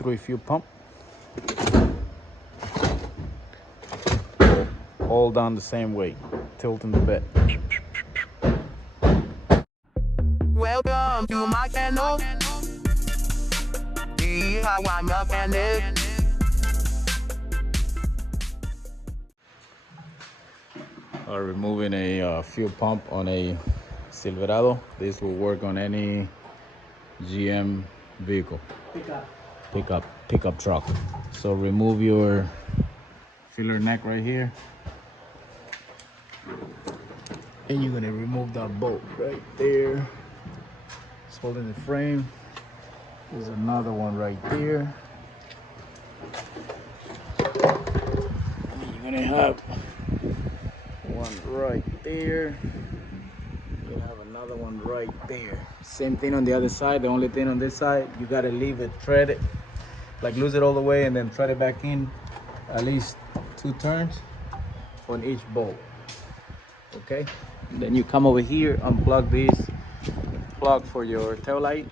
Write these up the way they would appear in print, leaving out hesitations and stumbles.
3 fuel pump. All done the same way, tilting the bed. Welcome to my channel. DIY mechanic. Removing a fuel pump on a Silverado. This will work on any GM vehicle. Pickup truck. So remove your filler neck right here, and you're gonna remove that bolt right there. It's holding the frame. There's another one right there. And you're gonna have one right there. You have another one right there. Same thing on the other side. The only thing on this side, you gotta leave it threaded, like lose it all the way and then thread it back in at least 2 turns on each bolt. Okay, and then you come over here, unplug this plug for your tail light,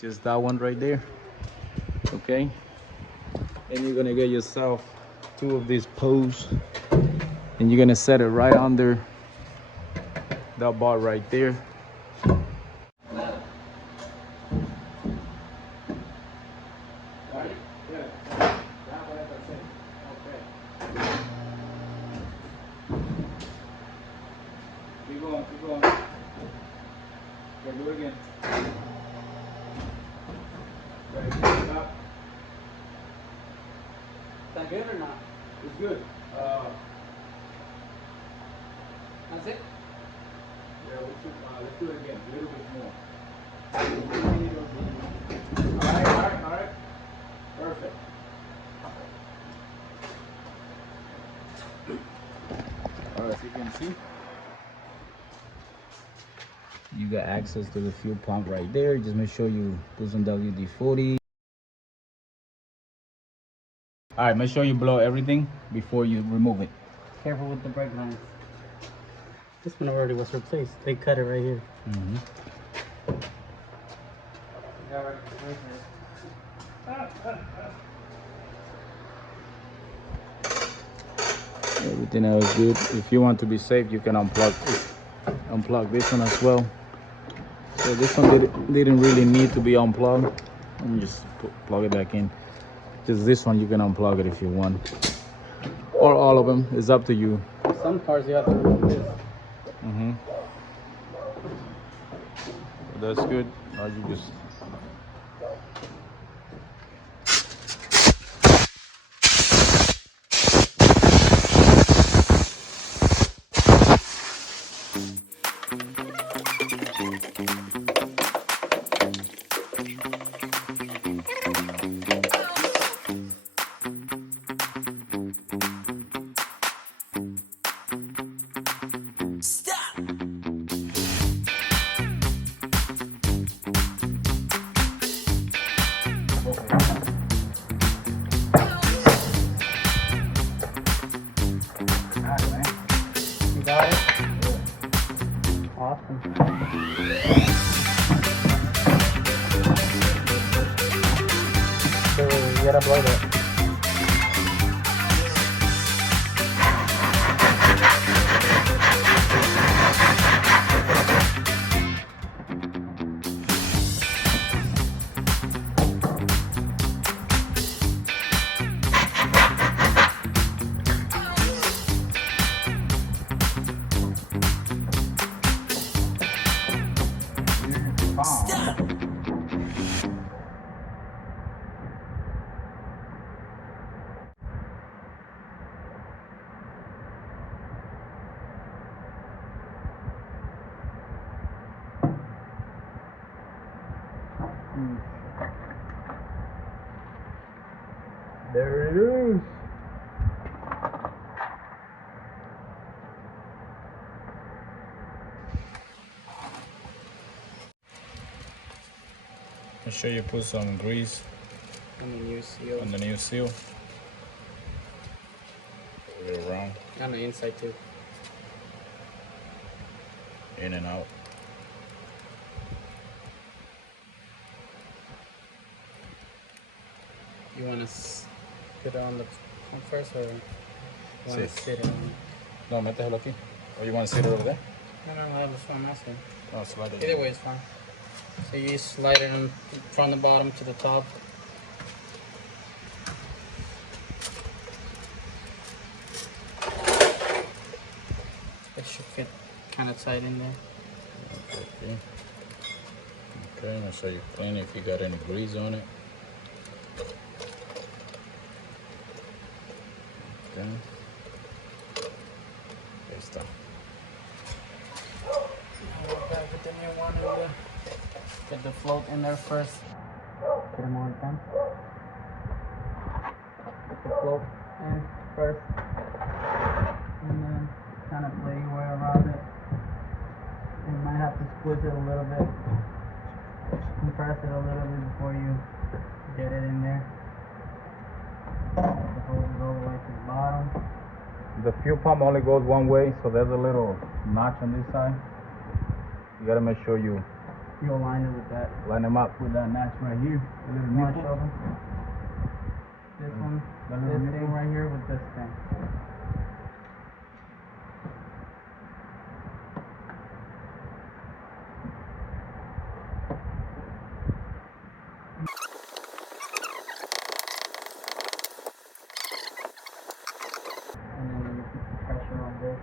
just that one right there. Okay, and you're gonna get yourself 2 of these posts, and you're gonna set it right under that bar right there. Keep going. Okay, do it again. Okay, stop. Is that good or not? It's good. That's it? Yeah, let's do it again. A little bit more. All right. Perfect. All right, as you can see, you got access to the fuel pump right there. Just make sure you put some WD-40. All right, make sure you blow everything before you remove it. Careful with the brake lines. This one already was replaced. They cut it right here. Everything else good. If you want to be safe, you can unplug this one as well. So this one didn't really need to be unplugged. Let me just plug it back in. Just this one, you can unplug it if you want, or all of them. It's up to you. Some cars you have to remove this. That's good. Now you just You got it? Awesome. So you gotta blow that. there it is. Make sure you put some grease And the new seal. on the new seal. Put it around, On the inside too. in and out. You want to put it on the pump first, or you want to Sí. sit it on? No, mételo aquí. Or you want to sit it over there? No, that's what I'm asking. No, slide it. Either way is fine. So you slide it from the bottom to the top. It should fit kind of tight in there. Okay. Okay, I'm gonna show you clean if you got any grease on it. Okay. Ahí está. Gotta put the new one in there. Get the float in there first. Put them on down. Put the float in first. And then kind of play your way around it. You might have to squish it a little bit. Compress it a little bit before you get it in there. The hose is all the way to the bottom. The fuel pump only goes one way, so there's a little notch on this side. You gotta make sure you You'll line it with that. line them up with that notch right here. A little You want to nipple. show them? This one, That little this thing nipple. right here with this thing. And then you put the pressure on this.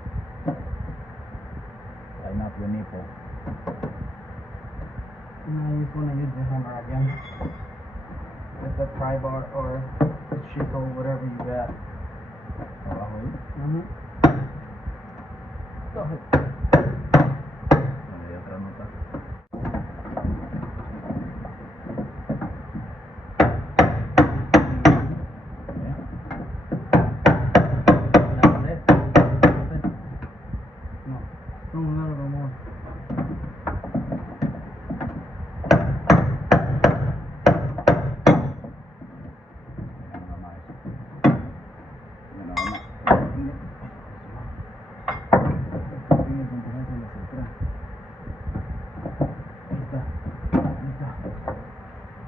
Line up your nipple. And then you just want to use the hammer again. With the pry bar or chisel, whatever you got. Abajo ahí. Go ahead. Ahí atrás no está. That's it. That's it. No, still a little bit more. Nada más. Nada más.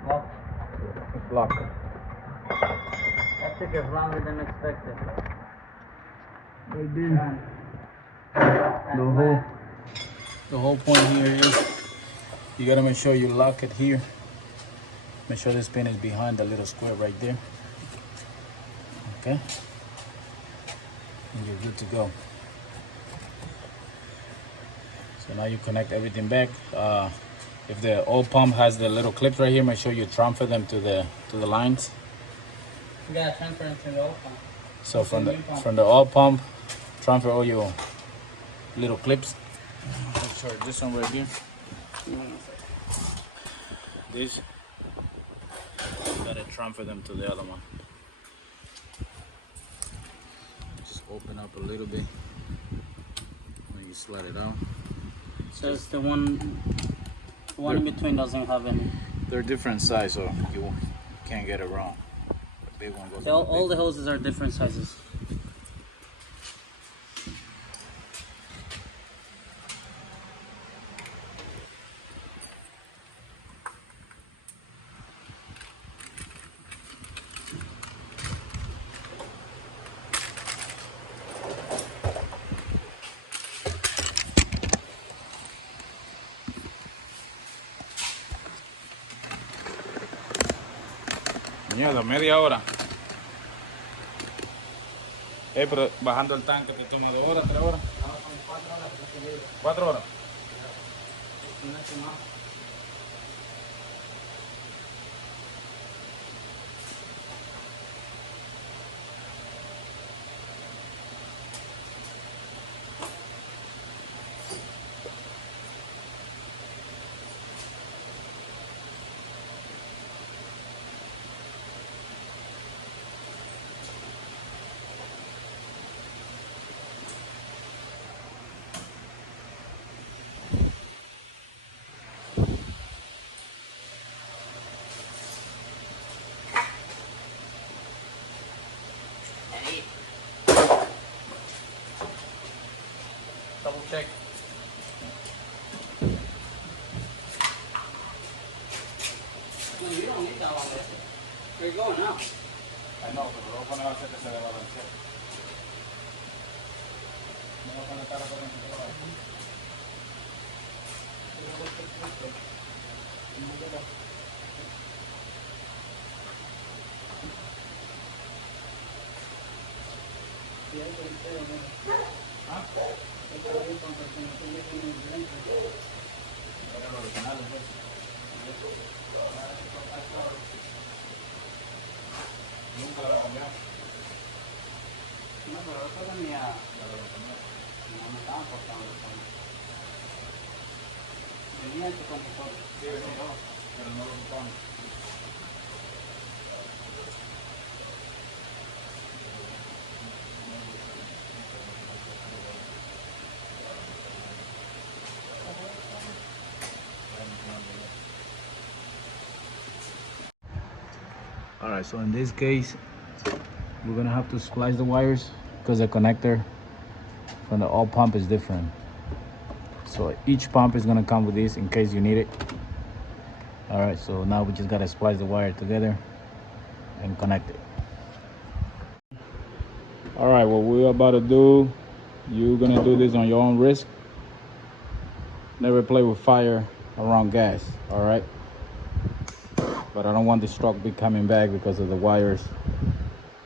Lock. It's locked. That took us longer than expected. Right there. At The whole, last. the whole point here is you gotta make sure you lock it here. Make sure this pin is behind the little square right there. Okay? And you're good to go. So now you connect everything back. If the old pump has the little clips right here, make sure you transfer them to the lines. You gotta transfer it to the old one. So from the the new pump. from the old pump, transfer all your little clips. Sorry, this one right here. This, you gotta transfer them to the other one. Just open up a little bit when you slide it out. So it's the one in between doesn't have any. They're different size, so you can't get it wrong. The big one goes. All the hoses are different sizes. Mierda, media hora. Pero bajando el tanque te toma 2 horas, 3 horas. 4 horas. Double check. No, you don't need that one. Where you going now? No, pero eso tenía... No me estaban cortando. Venía este conductor. Sí, pero no lo ocupaban. All right, so in this case, we're gonna have to splice the wires because the connector from the oil pump is different. So each pump is gonna come with this in case you need it. All right, so now we just gotta splice the wire together and connect it. All right, what we're about to do, you're gonna do this on your own risk. Never play with fire around gas, all right? But I don't want this truck be coming back because of the wires.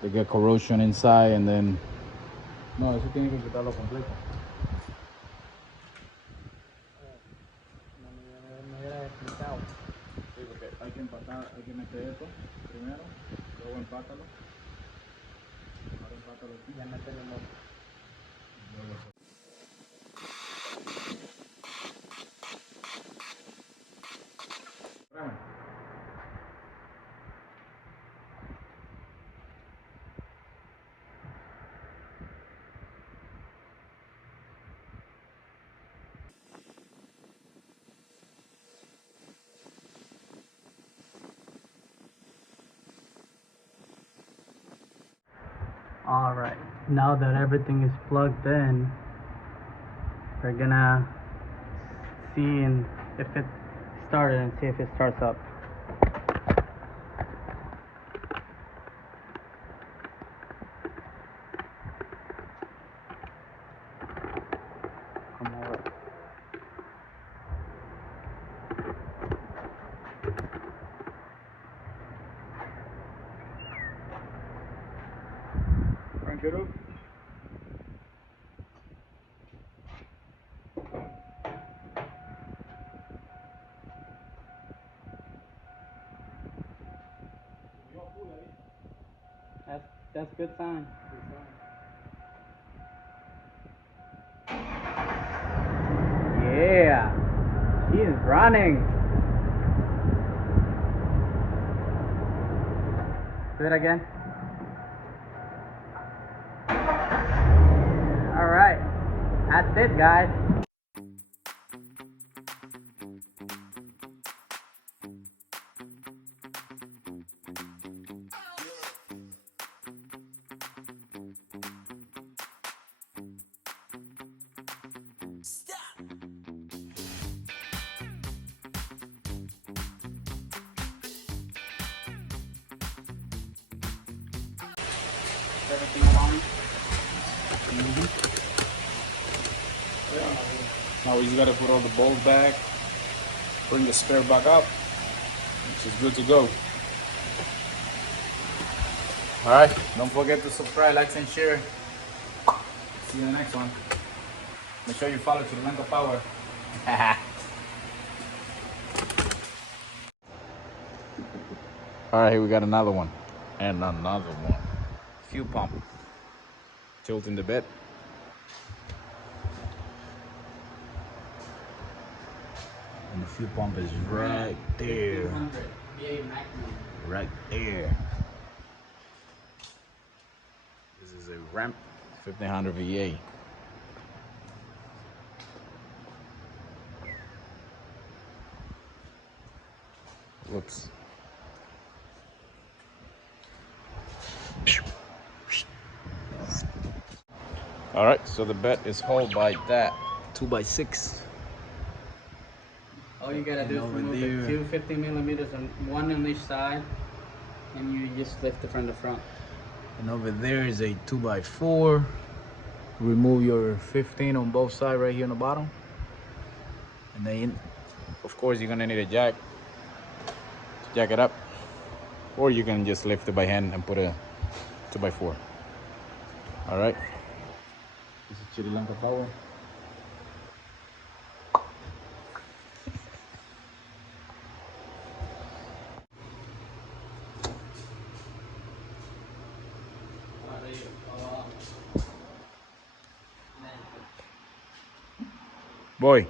They get corrosion inside and then... No, eso tiene que quitarlo completo. Me hubiera explicado. Sí, porque hay que empatar, hay que meter esto primero, luego empátalo. Ahora empátalo aquí. Ya meterlo en otro. All right, now that everything is plugged in, we're gonna see if it started and see if it starts up. Come over. Crank it up. That's good sign. Yeah, he's running. Do it again. All right, that's it, guys. Everything aligned. Now we just gotta put all the bolts back, bring the spare back up, which is good to go. All right, don't forget to subscribe, like, and share. See you in the next one. Make sure you follow Chirlanco Power. All right, here we got another one, and another one. Fuel pump, tilting the bed. And the fuel pump is right there. 1500 VA maximum. Right there. This is a ramp 1500 VA. Whoops. All right, so the bed is held by that 2x6. All you gotta do is over remove there. the two 50 mm, and one on each side, and you just lift it from the front. And over there is a 2x4. Remove your 15 on both sides right here on the bottom. And then, of course, you're gonna need a jack to jack it up. Or you can just lift it by hand and put a 2x4. All right. This is Sri Lanka Power. Boy.